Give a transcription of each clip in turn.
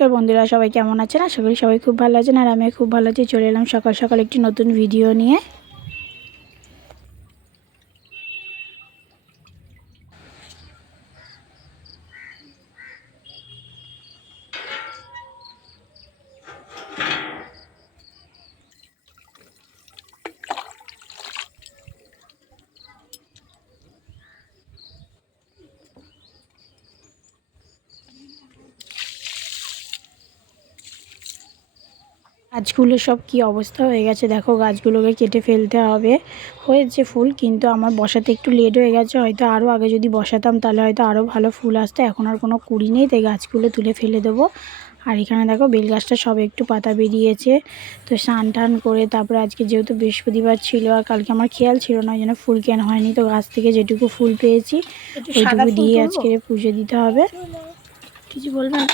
নমস্কার বন্ধুরা, সবাই কেমন আছেন? আশা করি সবাই খুব ভালো আছেন আর আমি খুব ভালো আছি। চলে এলাম সকাল সকাল একটি নতুন ভিডিও নিয়ে। গাছগুলো সব কি অবস্থা হয়ে গেছে? দেখো গাছগুলোকে কেটে ফেলতে হবে। হয়েছে ফুল কিন্তু আমার বসাতে একটু লেট হয়ে গেছে। হয়তো আরও আগে যদি বসাতাম তাহলে হয়তো আরও ভালো ফুল আসতো। এখন আর কোনো কুড়ি নেই তাই গাছগুলো তুলে ফেলে দেবো। আর এখানে দেখো বেল গাছটা সব একটু পাতা বেরিয়েছে। তো স্নান টান করে তারপরে আজকে যেহেতু বৃহস্পতিবার ছিল আর কালকে আমার খেয়াল ছিল না ওই জন্য ফুল কেন হয়নি। তো গাছ থেকে যেটুকু ফুল পেয়েছি ওইটুকু দিয়ে আজকে পুজো দিতে হবে। কিছু বলবেন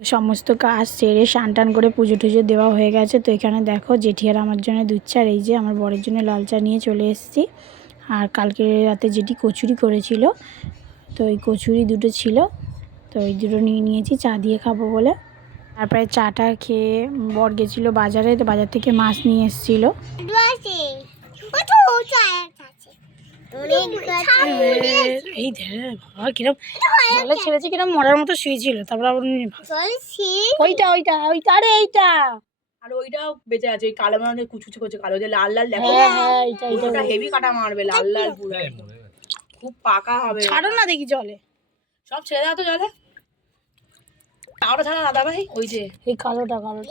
সমস্ত কাজ সেরে স্নান টান করে পুজো টুজো দেওয়া হয়ে গেছে। তো এখানে দেখো জেঠিয়ার আমার জন্য দুধ এই যে আমার বরের জন্য লাল চা নিয়ে চলে এসেছি। আর কালকে রাতে যেটি কচুরি করেছিল। তো ওই কচুরি দুটো ছিল। তো ওই দুটো নিয়ে নিয়েছি, চা দিয়ে খাব বলে। তারপরে চাটা খেয়ে বর গেছিল বাজারে। তো বাজার থেকে মাছ নিয়ে এসেছিল। এই বাবা কিরম জলে ছেড়েছে কিরম মরার মতো শুয়েছিল। তারপর আবার ওইটা ওইটা ওইটা আরে এইটা! আর ওইটাও বেঁচে আছে ওই কালো মানে করছে কালো যে লাল লাল দেখো। হ্যাঁ হ্যাঁ এইটা এইটা ওটা হেভি কাটা মারবে লাল লাল পুরো খুব পাকা হবে ছাড়ো না দেখি জলে। সব ছেড়ে দাও তো জলে। তাওটা ছাড়া দাদা ভাই ওই যে। এই কালোটা কালোটা।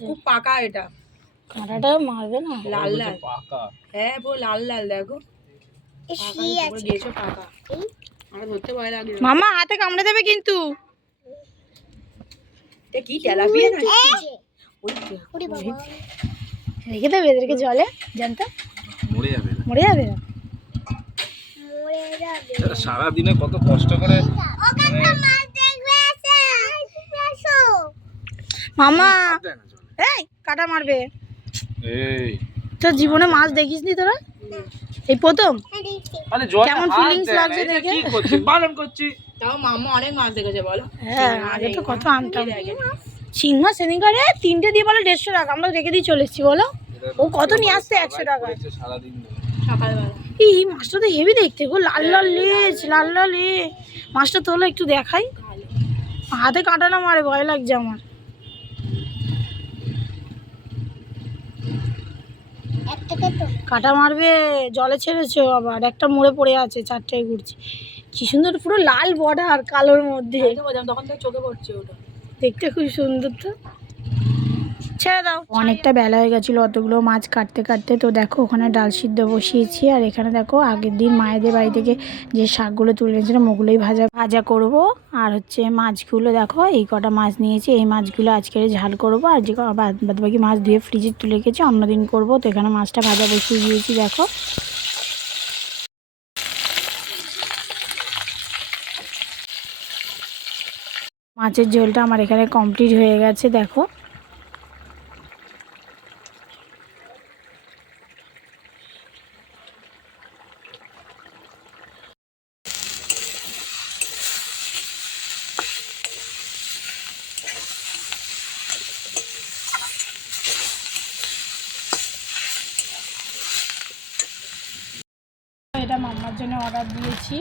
খুব পাকা এটা। কাঁটাটা মারবে না? লাল লাল। হ্যাঁ পুরো লাল লাল দেখো। মামা হাতে কামড়ে দেবে কিন্তু। কি তেলাপিয়া রেখে দেবে এদেরকে জলে জানতো? মরে যাবে মরে যাবে না? কত কষ্ট করে মামা দেয় না জলে। এই কাটা মারবে। এই। তোর জীবনে মাছ দেখিস নি। তোরা এই প্রথম? আরে জলে কেমন না, লাগছে দেখে? কি করছিস বারণ করছি। তাও মাম্মা অনেক মাছ দেখেছে বলো? হ্যাঁ আগে তো কত আনতাম। শিং মাছ সেদিনকারে তিনটে দিয়ে বলে দেড়শো টাকা আমরা রেখে দিয়ে চলে এসেছি বলো? ও কত নিয়ে আসছে একশো টাকা? এই মাছটা তো হেভি দেখতে গো লাল লাল লেজ লাল লাল এ। মাছটা তোলো একটু দেখাই। হাতে কাঁটা না মারে ভয় লাগছে আমার। কাটা মারবে জলে ছেড়েছো আবার একটা মোড়ে পড়ে আছে চারটায় ঘুরছি। কি সুন্দর পুরো লাল বর্ডার কালোর মধ্যে। তখন থেকে চোখে পড়ছে ওটা। দেখতে খুব সুন্দর তো। ছেড়ে দাও অনেকটা বেলা হয়ে গেছিল অতগুলো মাছ কাটতে কাটতে তো দেখো ওখানে ডাল সিদ্ধ বসিয়েছি আর এখানে দেখো আগের দিন মায়েদের বাড়ি থেকে যে শাকগুলো তুলে এনেছিলাম ওগুলোই ভাজা। ভাজা করব আর হচ্ছে মাছগুলো দেখো এই কটা মাছ নিয়েছি এই মাছগুলো আজকে ঝাল করব আর যে বাদ বাদ বাকি মাছ ধুয়ে ফ্রিজে তুলে গেছি অন্যদিন করব তো এখানে মাছটা ভাজা বসিয়ে দিয়েছি দেখো। মাছের ঝোলটা আমার এখানে কমপ্লিট হয়ে গেছে দেখো এটা মাম্মার জন্য অর্ডার দিয়েছি।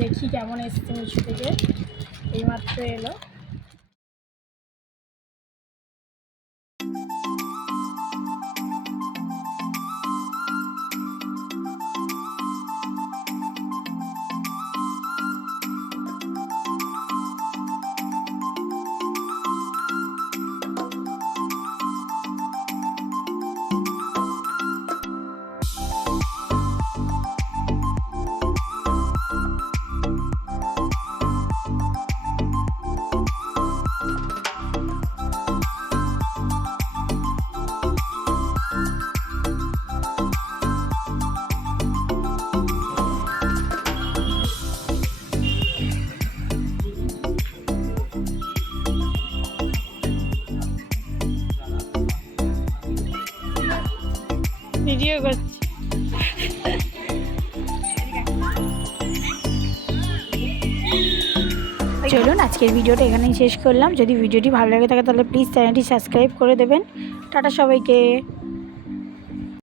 দেখি কেমন এসছে মিশো থেকে। এইমাত্র এলো। ভিডিও করছি। চলুন, আজকের ভিডিওটা এখানেই শেষ করলাম। যদি ভিডিওটি ভালো লাগে থাকে, তাহলে প্লিজ চ্যানেলটি সাবস্ক্রাইব করে দেবেন। টাটা সবাইকে।